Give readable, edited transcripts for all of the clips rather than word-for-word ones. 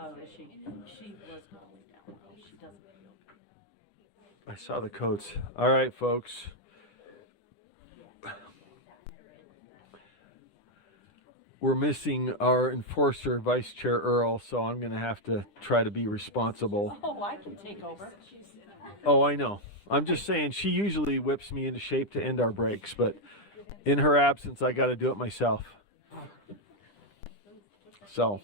Oh, is she? She was going down well. She doesn't feel good. I saw the coats. All right, folks. We're missing our enforcer, Vice Chair Earl, so I'm going to have to try to be responsible. Oh, I can take over. Oh, I know. I'm just saying she usually whips me into shape to end our breaks, but in her absence, I got to do it myself. So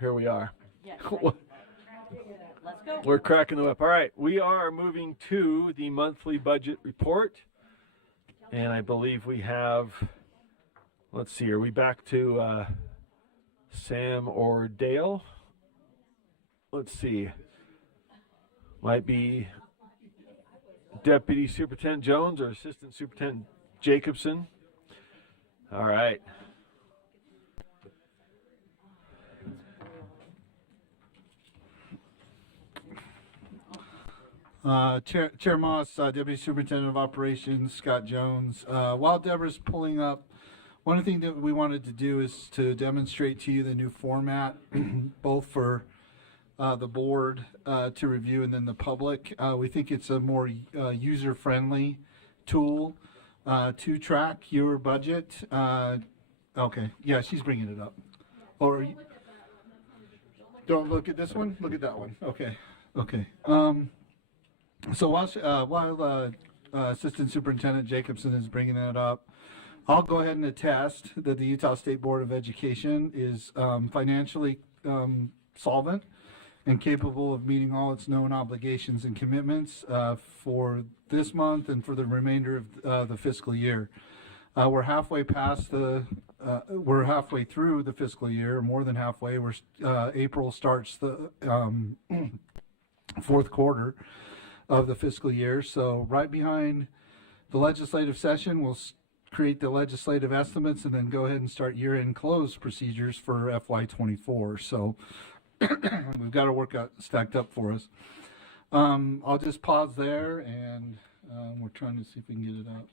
here we are. Yeah, let's go. We're cracking the whip. All right, we are moving to the monthly budget report, and I believe we have. Let's see. Are we back to Sam or Dale? Let's see. Might be Deputy Superintendent Jones or Assistant Superintendent Jacobson. All right. Chair Moss, Deputy Superintendent of Operations, Scott Jones. While Deborah's pulling up, one thing that we wanted to do is to demonstrate to you the new format, both for the board to review and then the public. We think it's a more user-friendly tool to track your budget. Okay, yeah, she's bringing it up. Or don't look at this one. Look at that one. Okay, okay. So while Assistant Superintendent Jacobson is bringing that up, I'll go ahead and attest that the Utah State Board of Education is financially solvent and capable of meeting all its known obligations and commitments for this month and for the remainder of the fiscal year. We're halfway through the fiscal year, more than halfway. April starts the fourth quarter of the fiscal year. So right behind the legislative session, we'll create the legislative estimates and then go ahead and start year-end close procedures for FY24. So we've got our work stacked up for us. I'll just pause there, and we're trying to see if we can get it out.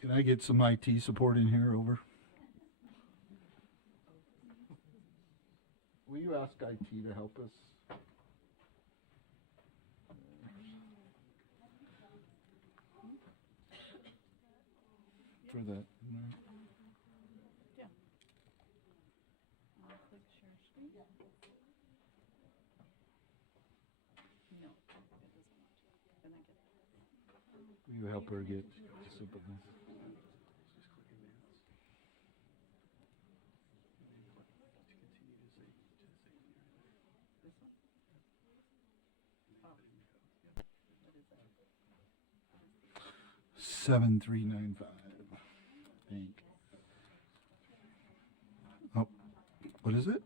Can I get some IT support in here? Over. Will you ask IT to help us? For that. Yeah. Click share screen. No, it doesn't want to. Then I get. Will you help her get simple? This one? Oh. What is that? 7395. Bank. Oh, what is it?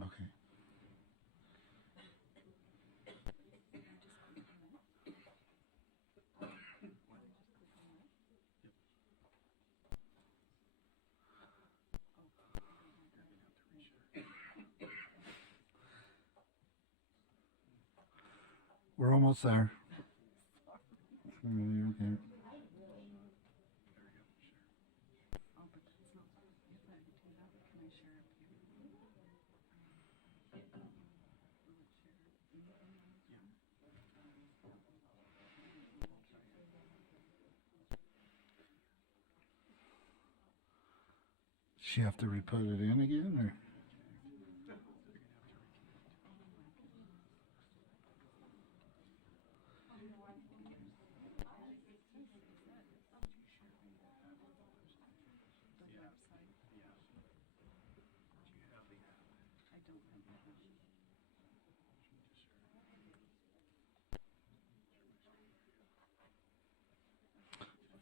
Okay. We're almost there. Okay. She have to re-put it in again, or?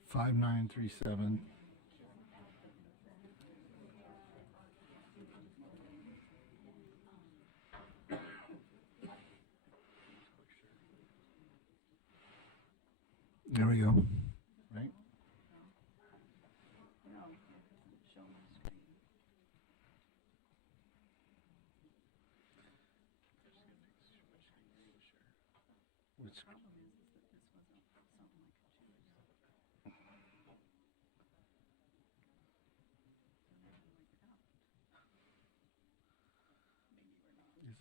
Five nine 3 7. There we go. Right. Which,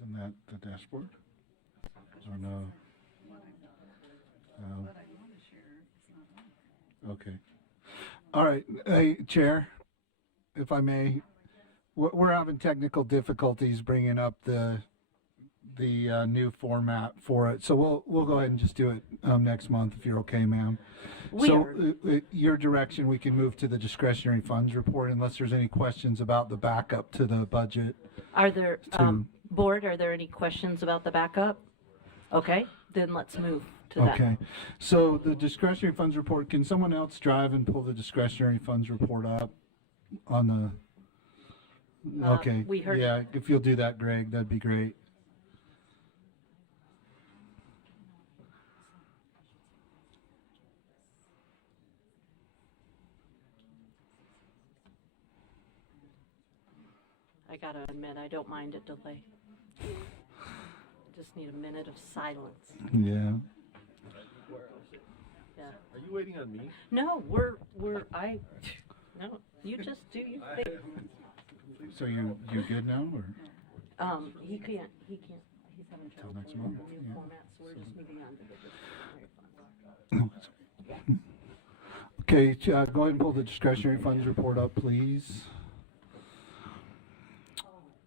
isn't that the dashboard? Or no? Oh. Okay. All right. Hey, Chair, if I may, we're having technical difficulties bringing up the new format for it, so we'll go ahead and just do it next month if you're okay, ma'am. Weird. So, your direction, we can move to the discretionary funds report unless there's any questions about the backup to the budget. Are there, To- Board, are there any questions about the backup? Okay, then let's move to that. Okay, so the discretionary funds report, can someone else drive and pull the discretionary funds report up on the, okay. we heard- Yeah, if you'll do that, Greg, that'd be great. I gotta admit, I don't mind a delay. Just need a minute of silence. Yeah. Yeah. Are you waiting on me? No, no, you just do your thing. So you good now, or? He can't, he's having trouble next pulling month, up the new yeah. format, so we're just moving on to the discretionary funds. Okay, go ahead and pull the discretionary funds report up, please.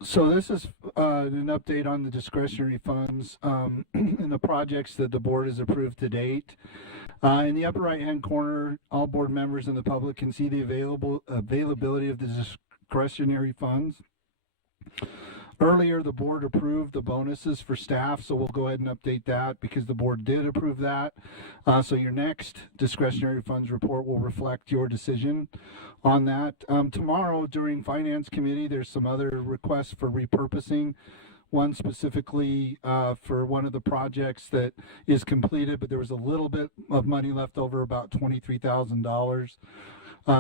So this is an update on the discretionary funds and the projects that the board has approved to date. In the upper right-hand corner, all board members and the public can see the availability of the discretionary funds. Earlier, the board approved the bonuses for staff, so we'll go ahead and update that because the board did approve that. So your next discretionary funds report will reflect your decision on that. Tomorrow during Finance Committee, there's some other requests for repurposing. One specifically for one of the projects that is completed, but there was a little bit of money left over, about $23,000.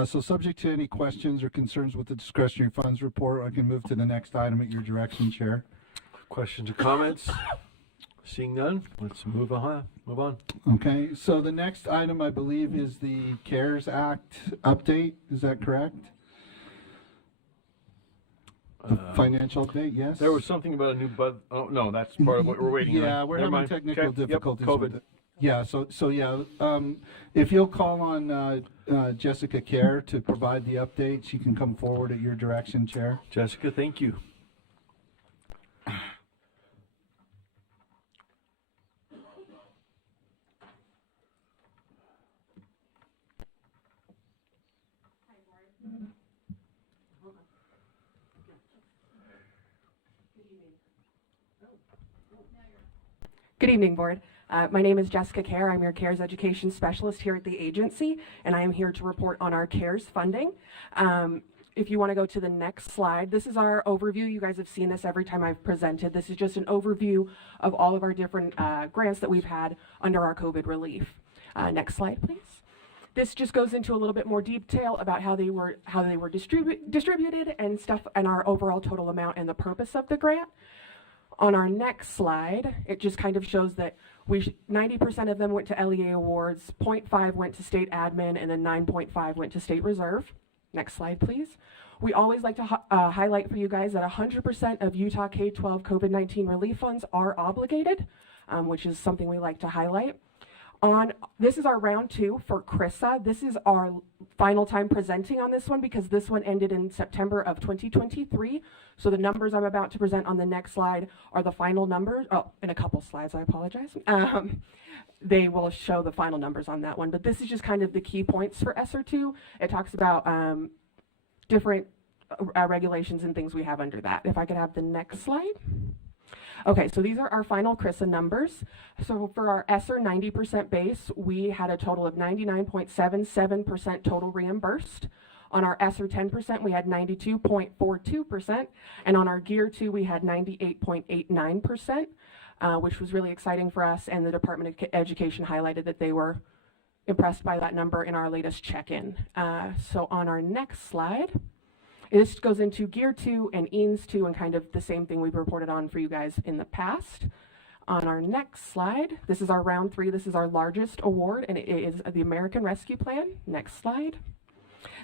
So subject to any questions or concerns with the discretionary funds report, I can move to the next item at your direction, Chair. Questions or comments? Seeing none, let's move on. Okay, so the next item, I believe, is the CARES Act update. Is that correct? The financial update, yes? There was something about a new oh, no, that's part of what we're waiting on. Yeah, we're Never having mind. technical Okay, yep, difficulties COVID. with it. Yeah, so yeah, if you'll call on Jessica Kerr to provide the update, she can come forward at your direction, Chair. Jessica, thank you. Good evening, Board. My name is Jessica Kerr. I'm your CARES Education Specialist here at the agency, and I am here to report on our CARES funding. If you want to go to the next slide, this is our overview. You guys have seen this every time I've presented. This is just an overview of all of our different grants that we've had under our COVID relief. Next slide, please. This just goes into a little bit more detail about how they were distributed and stuff, and our overall total amount and the purpose of the grant. On our next slide, it just kind of shows that 90% of them went to LEA awards, 0.5 went to state admin, and then 9.5 went to state reserve. Next slide, please. We always like to highlight for you guys that 100% of Utah K-12 COVID-19 relief funds are obligated, which is something we like to highlight. This is our round 2 for CRISA. This is our final time presenting on this one because this one ended in September of 2023. So the numbers I'm about to present on the next slide are the final numbers. Oh, in a couple slides, I apologize. They will show the final numbers on that one, but this is just kind of the key points for ESSER 2. It talks about different regulations and things we have under that. If I could have the next slide. Okay, so these are our final CRISA numbers. So for our ESSER 90% base, we had a total of 99.77% total reimbursed. On our ESSER 10%, we had 92.42%. And on our GEAR 2, we had 98.89%, which was really exciting for us. And the Department of Education highlighted that they were impressed by that number in our latest check-in. So on our next slide, this goes into GEAR 2 and EANS 2 and kind of the same thing we've reported on for you guys in the past. On our next slide, this is our round 3. This is our largest award, and it is the American Rescue Plan. Next slide.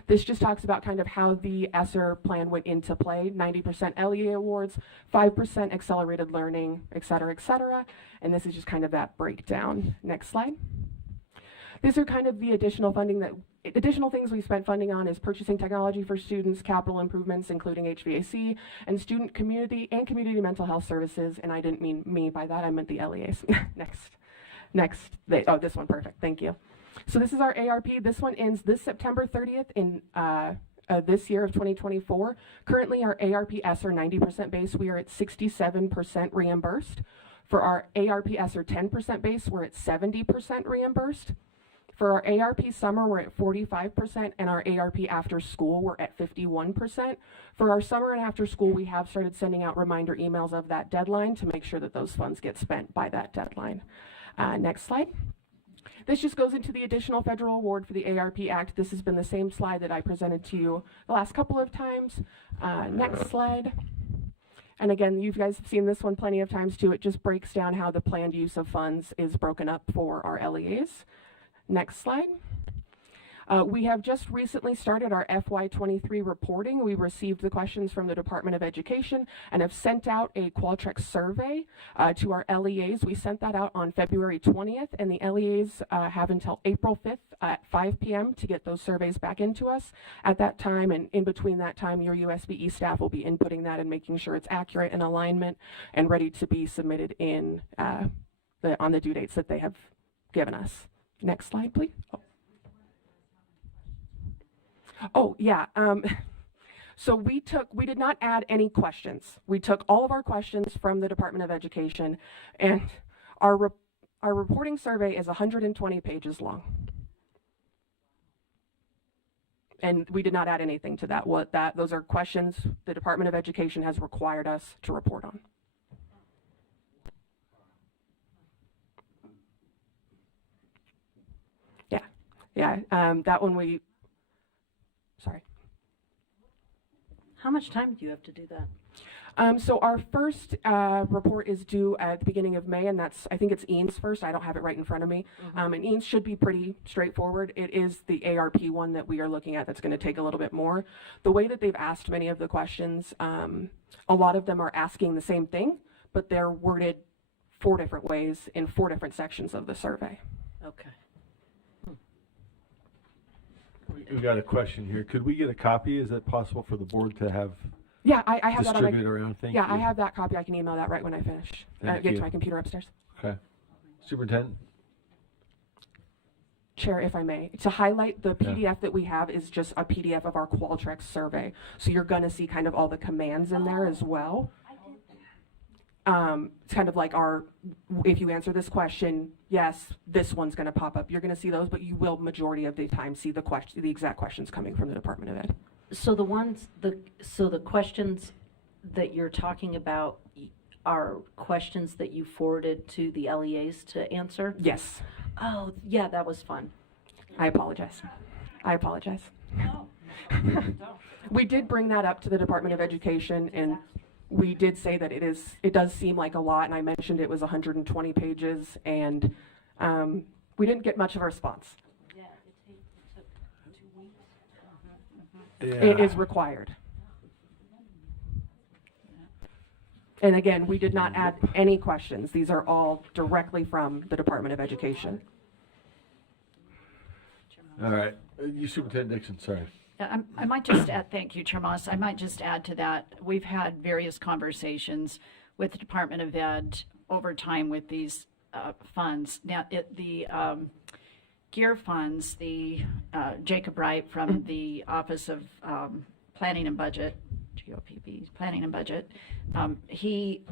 This just talks about kind of how the ESSER plan went into play. 90% LEA awards, 5% accelerated learning, et cetera, and this is just kind of that breakdown. Next slide. These are kind of the additional things we spent funding on is purchasing technology for students, capital improvements, including HVAC, and student community and community mental health services. And I didn't mean me by that, I meant the LEAs. Next. Oh, this one, perfect, thank you. So this is our ARP. This one ends this September 30th in this year of 2024. Currently our ARP ESSER 90% base, we are at 67% reimbursed. For our ARP ESSER 10% base, we're at 70% reimbursed. For our ARP summer, we're at 45%, and our ARP after school, we're at 51%. For our summer and after school, we have started sending out reminder emails of that deadline to make sure that those funds get spent by that deadline. Next slide. This just goes into the additional federal award for the ARP Act. This has been the same slide that I presented to you the last couple of times. Next slide. And again, you guys have seen this one plenty of times too. It just breaks down how the planned use of funds is broken up for our LEAs. Next slide. We have just recently started our FY23 reporting. We received the questions from the Department of Education and have sent out a Qualtrics survey to our LEAs. We sent that out on February 20th, and the LEAs have until April 5th at 5 p.m. to get those surveys back into us. At that time, and in between that time, your USBE staff will be inputting that and making sure it's accurate in alignment and ready to be submitted in on the due dates that they have given us. Next slide, please. Oh yeah, so we did not add any questions. We took all of our questions from the Department of Education, and our reporting survey is 120 pages long. And we did not add anything to that. Those are questions the Department of Education has required us to report on. Yeah, that one sorry. How much time do you have to do that? So our first report is due at the beginning of May, and I think it's EANS first. I don't have it right in front of me. And EANS should be pretty straightforward. It is the ARP one that we are looking at that's going to take a little bit more. The way that they've asked many of the questions, a lot of them are asking the same thing, but they're worded 4 different ways in 4 different sections of the survey. Okay. We got a question here. Could we get a copy? Is it possible for the board to have Yeah, I have that on distributed around? Thank you. I have that copy. I can email that right when I finish. Thank Get you. to my computer upstairs. Okay. Superintendent? Chair, if I may, to highlight the PDF that we have is just a PDF of our Qualtrics survey. So you're going to see kind of all the commands in there as well. It's kind of like if you answer this question, yes, this one's going to pop up. You're going to see those, but you will majority of the time see the exact questions coming from the Department of Ed. So the questions that you're talking about are questions that you forwarded to the LEAs to answer? Yes. Oh, yeah, that was fun. I apologize. We did bring that up to the Department of Education, and we did say that it does seem like a lot, and I mentioned it was 120 pages, and we didn't get much of a response. Yeah, it took 2 weeks. It is required. And again, we did not add any questions. These are all directly from the Department of Education. All right. You, Superintendent Dixon, sorry. I might just add, thank you, Chair Moss. I might just add to that. We've had various conversations with the Department of Ed over time with these funds. Now, the GEAR funds, the Jacob Wright from the Office of Planning and Budget, GOPB, Planning and Budget, he,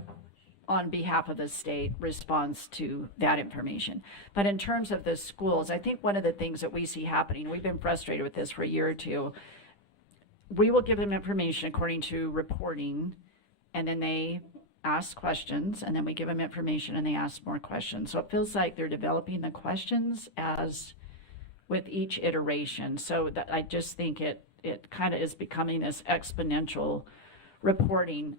on behalf of the state, responds to that information. But in terms of the schools, I think one of the things that we see happening, we've been frustrated with this for a year or two, we will give them information according to reporting, and then they ask questions, and then we give them information and they ask more questions. So it feels like they're developing the questions as with each iteration. So that I just think it kind of is becoming this exponential reporting.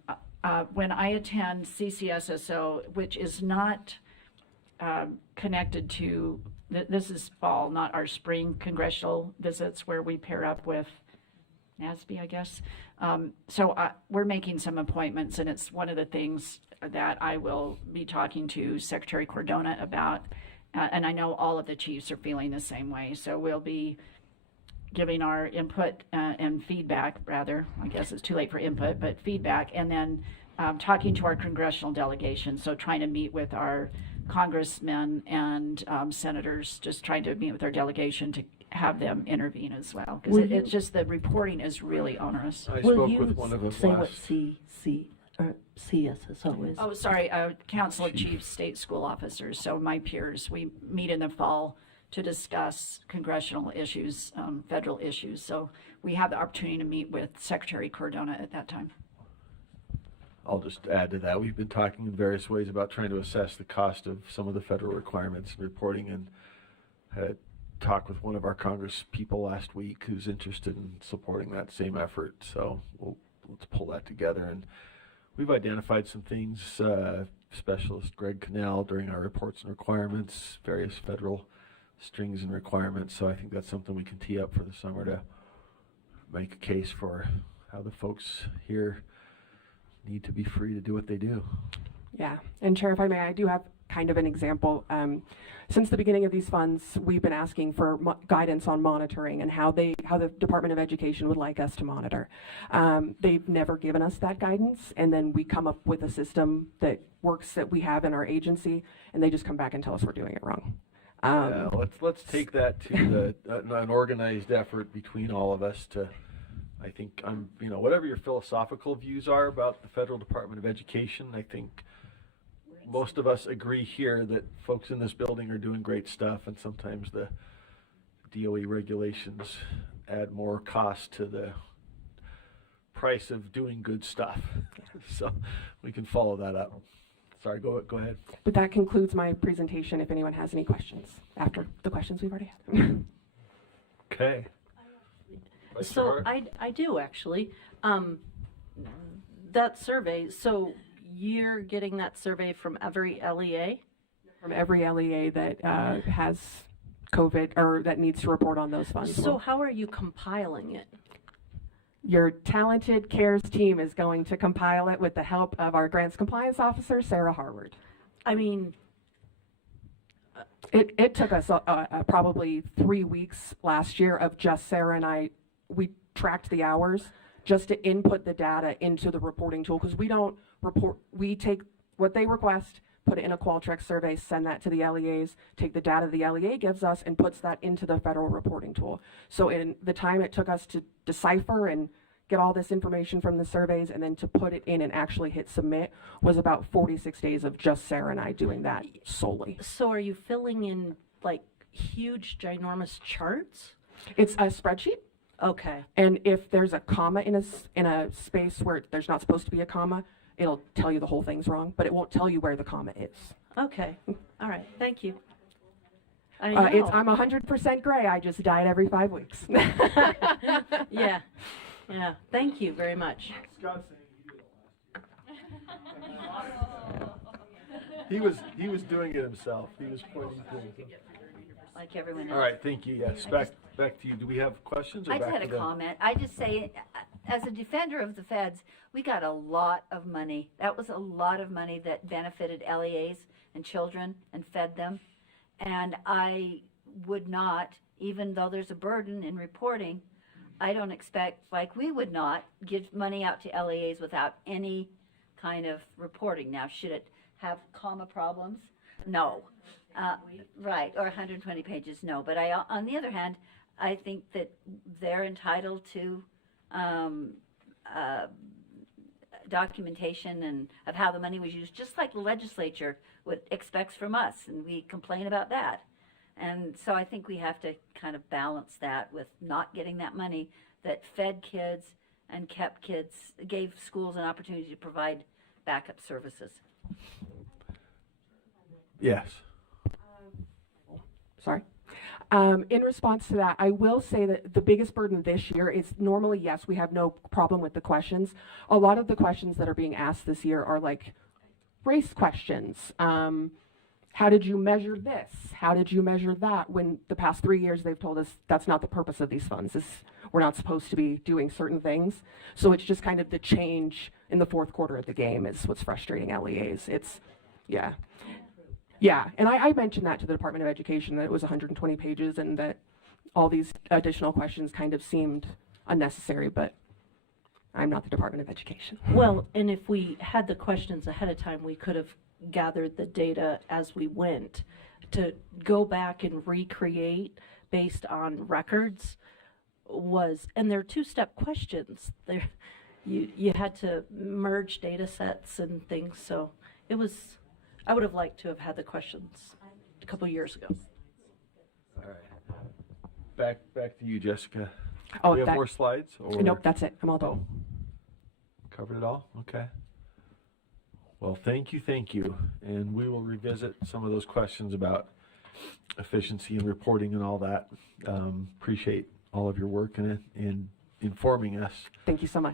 When I attend CCSSO, which is not connected to, this is fall, not our spring congressional visits where we pair up with NASB, I guess. So we're making some appointments, and it's one of the things that I will be talking to Secretary Cordona about. And I know all of the chiefs are feeling the same way. So we'll be giving our input and feedback, rather. I guess it's too late for input, but feedback. And then talking to our congressional delegation. So trying to meet with our congressmen and senators, just trying to meet with our delegation to have them intervene as well. Because it's just the reporting is really onerous. I Will spoke you with one of them say what last. CSSO is? Oh, sorry, Council of Chiefs State School Officers, so my peers. We meet in the fall to discuss congressional issues, federal issues. So we have the opportunity to meet with Secretary Cordona at that time. I'll just add to that. We've been talking in various ways about trying to assess the cost of some of the federal requirements and reporting, and had a talk with one of our Congress people last week who's interested in supporting that same effort. So let's pull that together. And we've identified some things, Specialist Greg Cannell during our reports and requirements, various federal strings and requirements. So I think that's something we can tee up for the summer to make a case for how the folks here need to be free to do what they do. Yeah, and Chair, if I may, I do have kind of an example. Since the beginning of these funds, we've been asking for guidance on monitoring and how the Department of Education would like us to monitor. They've never given us that guidance, and then we come up with a system that works that we have in our agency, and they just come back and tell us we're doing it wrong. Yeah, let's take that to an organized effort between all of us to, I think, whatever your philosophical views are about the Federal Department of Education, I think most of us agree here that folks in this building are doing great stuff, and sometimes the DOE regulations add more cost to the price of doing good stuff. So we can follow that up. Sorry, go ahead. But that concludes my presentation if anyone has any questions after the questions we've already had. Okay. Vice Chair So Hart? I do actually. That survey, so you're getting that survey from every LEA? From every LEA that has COVID or that needs to report on those funds. So how are you compiling it? Your talented CARES team is going to compile it with the help of our grants compliance officer, Sarah Harward. I mean, It took us probably 3 weeks last year of just Sarah and I. We tracked the hours just to input the data into the reporting tool, because we don't report. We take what they request, put it in a Qualtrics survey, send that to the LEAs, take the data the LEA gives us, and puts that into the federal reporting tool. So in the time it took us to decipher and get all this information from the surveys and then to put it in and actually hit submit was about 46 days of just Sarah and I doing that solely. so are you filling in like huge, ginormous charts? It's a spreadsheet, Okay. and if there's a comma in a space where there's not supposed to be a comma, it'll tell you the whole thing's wrong, but it won't tell you where the comma is. Okay. All right. Thank you. I I'm 100% gray. I just dye it every 5 weeks. Yeah. Yeah. Thank you very much. He was doing it himself. He was pointing to it. Like everyone else. All right, thank you. Yes, back to you. Do we have questions? Or I just back had to a the- comment. I just say, as a defender of the feds, we got a lot of money. That was a lot of money that benefited LEAs and children and fed them. And I would not even though there's a burden in reporting, I don't expect, like we would not give money out to LEAs without any kind of reporting. Now, should it have comma problems? No. Right, or 120 pages, no. But on the other hand, I think that they're entitled to documentation and of how the money was used, just like the legislature expects from us, and we complain about that. And so I think we have to kind of balance that with not getting that money that fed kids and kept kids, gave schools an opportunity to provide backup services. Yes. Sorry. In response to that, I will say that the biggest burden this year is normally, yes, we have no problem with the questions. A lot of the questions that are being asked this year are like race questions. How did you measure this? How did you measure that? When the past 3 years they've told us that's not the purpose of these funds. We're not supposed to be doing certain things. So it's just kind of the change in the fourth quarter of the game is what's frustrating LEAs. Yeah. Yeah, and I mentioned that to the Department of Education, that it was 120 pages and that all these additional questions kind of seemed unnecessary, but I'm not the Department of Education. Well, and if we had the questions ahead of time, we could have gathered the data as we went. To go back and recreate based on records and they're two-step questions. You had to merge data sets and things, so I would have liked to have had the questions a couple years ago. All right. Back to you, Jessica. Oh, Do we have more slides? Or Nope, that's it. I'm all done. covered it all? Okay. Well, thank you. And we will revisit some of those questions about efficiency and reporting and all that. Appreciate all of your work in it and informing us. Thank you so much.